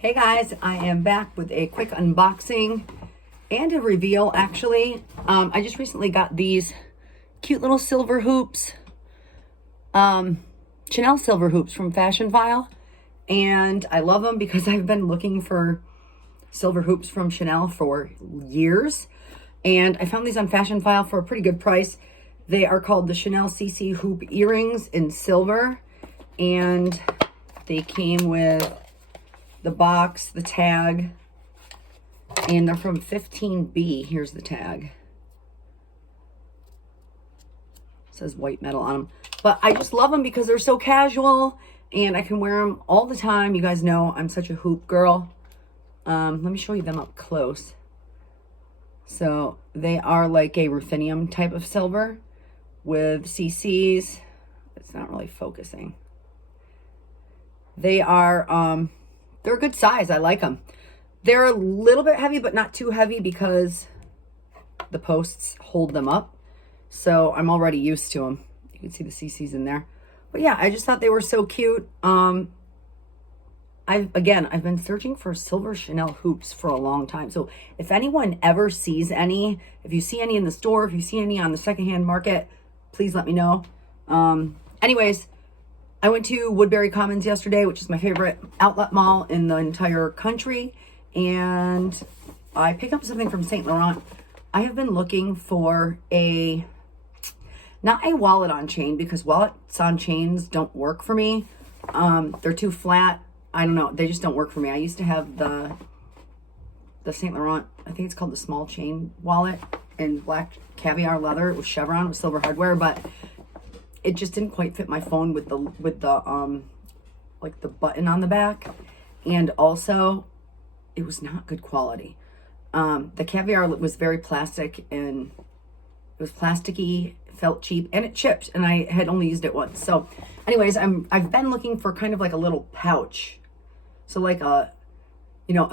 Hey guys, I am back with a quick unboxing and a reveal actually. I just recently got these cute little silver hoops, Chanel silver hoops from Fashion File. And I love them because I've been looking for silver hoops from Chanel for years. And I found these on Fashion File for a pretty good price. They are called the Chanel CC hoop earrings in silver. And they came with the box, the tag, and they're from 15B. Here's the tag. It says white metal on them. But I just love them because they're so casual and I can wear them all the time. You guys know I'm such a hoop girl. Let me show you them up close. So they are like a ruthenium type of silver with CCs. It's not really focusing. They are, they're a good size. I like them. They're a little bit heavy, but not too heavy because the posts hold them up. So I'm already used to them. You can see the CCs in there. But yeah, I just thought they were so cute. I've been searching for silver Chanel hoops for a long time. So if anyone ever sees any, if you see any in the store, if you see any on the secondhand market, please let me know. Anyways, I went to Woodbury Commons yesterday, which is my favorite outlet mall in the entire country. And I picked up something from Saint Laurent. I have been looking for not a wallet on chain, because wallets on chains don't work for me. They're too flat. I don't know. They just don't work for me. I used to have the Saint Laurent, I think it's called the small chain wallet in black caviar leather. It was chevron with silver hardware, but it just didn't quite fit my phone with the like the button on the back. And also it was not good quality. The caviar was very plastic and it was plasticky, felt cheap, and it chipped, and I had only used it once. So anyways, I've been looking for kind of like a little pouch. So like a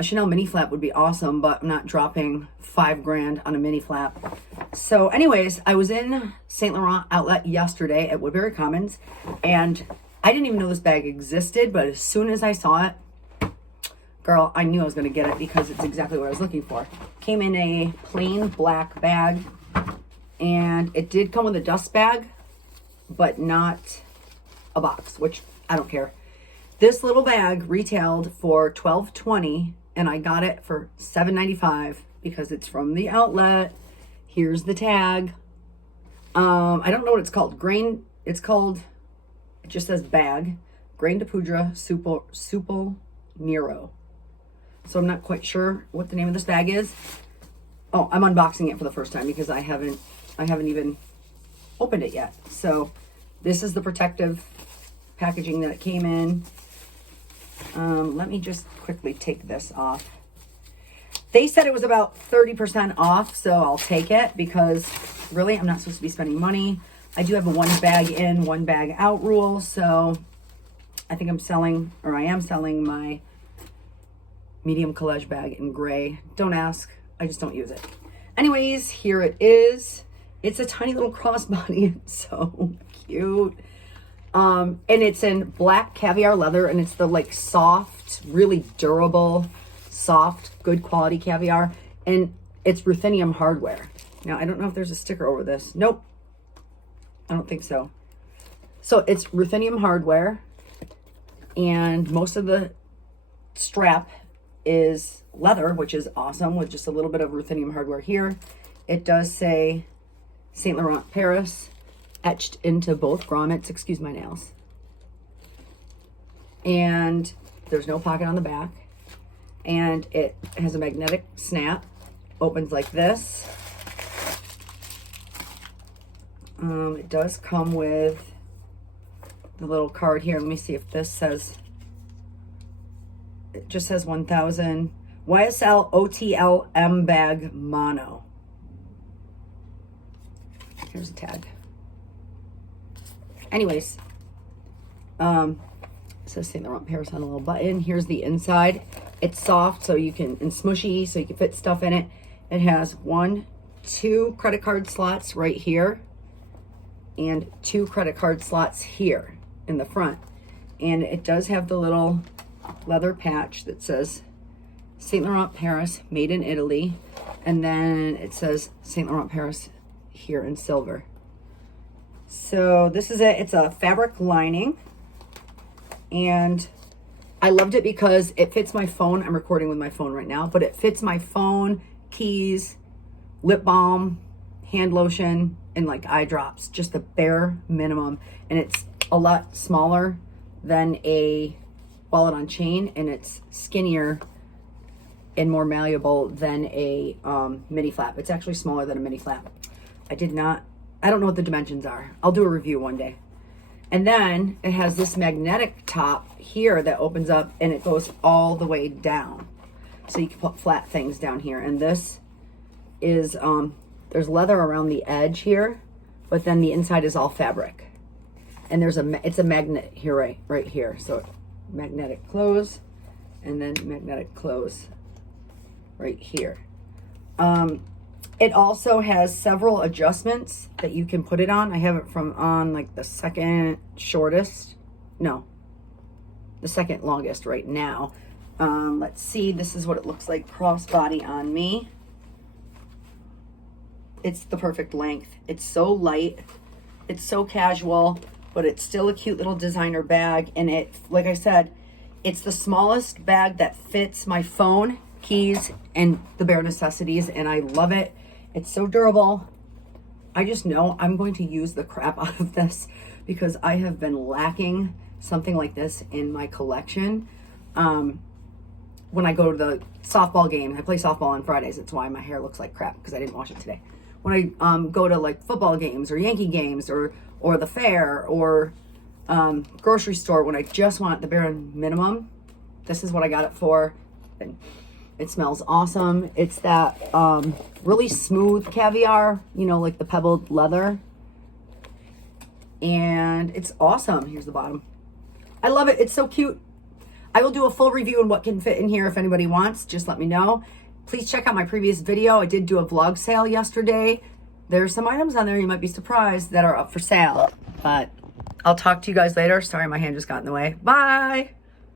Chanel mini flap would be awesome, but I'm not dropping $5,000 on a mini flap. So anyways, I was in Saint Laurent outlet yesterday at Woodbury Commons, and I didn't even know this bag existed, but as soon as I saw it, girl, I knew I was going to get it because it's exactly what I was looking for. Came in a plain black bag, and it did come with a dust bag, but not a box, which I don't care. This little bag retailed for $12.20, and I got it for $7.95 because it's from the outlet. Here's the tag. I don't know what it's called. It just says bag. Grain de Poudre Supple Nero. So I'm not quite sure what the name of this bag is. Oh, I'm unboxing it for the first time because I haven't even opened it yet. So this is the protective packaging that it came in. Let me just quickly take this off. They said it was about 30% off, so I'll take it because really I'm not supposed to be spending money. I do have a one bag in, one bag out rule, so I think I am selling my medium collage bag in gray. Don't ask, I just don't use it. Anyways, here it is. It's a tiny little crossbody. It's so cute. And it's in black caviar leather, and it's the like soft, really durable, soft, good quality caviar, and it's ruthenium hardware. Now, I don't know if there's a sticker over this. Nope. I don't think so. So it's ruthenium hardware, and most of the strap is leather, which is awesome, with just a little bit of ruthenium hardware here. It does say Saint Laurent Paris etched into both grommets. Excuse my nails. And there's no pocket on the back. And it has a magnetic snap. Opens like this. It does come with the little card here. Let me see if this says, it just says 1000 YSL OTL M bag mono. Here's a tag. Anyways, it says Saint Laurent Paris on a little button. Here's the inside. It's soft, so you can, and smushy, so you can fit stuff in it. It has 2 credit card slots right here, and 2 credit card slots here in the front. And it does have the little leather patch that says Saint Laurent Paris, made in Italy. And then it says Saint Laurent Paris here in silver. So this is it. It's a fabric lining. And I loved it because it fits my phone. I'm recording with my phone right now, but it fits my phone, keys, lip balm, hand lotion, and like eye drops, just the bare minimum. And it's a lot smaller than a wallet on chain, and it's skinnier and more malleable than a mini flap. It's actually smaller than a mini flap. I don't know what the dimensions are. I'll do a review one day. And then it has this magnetic top here that opens up and it goes all the way down. So you can put flat things down here. And this is, there's leather around the edge here, but then the inside is all fabric. And it's a magnet here, right here. So magnetic close and then magnetic close right here. It also has several adjustments that you can put it on. I have it on like the second longest right now. Let's see, this is what it looks like crossbody on me. It's the perfect length. It's so light, it's so casual, but it's still a cute little designer bag. And it, like I said, it's the smallest bag that fits my phone, keys, and the bare necessities, and I love it. It's so durable. I just know I'm going to use the crap out of this because I have been lacking something like this in my collection. When I go to the softball game, I play softball on Fridays. That's why my hair looks like crap, because I didn't wash it today. When I go to like football games or Yankee games or the fair or grocery store, when I just want the bare minimum, this is what I got it for. And it smells awesome. It's that really smooth caviar, you know, like the pebbled leather. And it's awesome. Here's the bottom. I love it. It's so cute. I will do a full review on what can fit in here if anybody wants. Just let me know. Please check out my previous video. I did do a vlog sale yesterday. There's some items on there you might be surprised that are up for sale. But I'll talk to you guys later. Sorry, my hand just got in the way. Bye.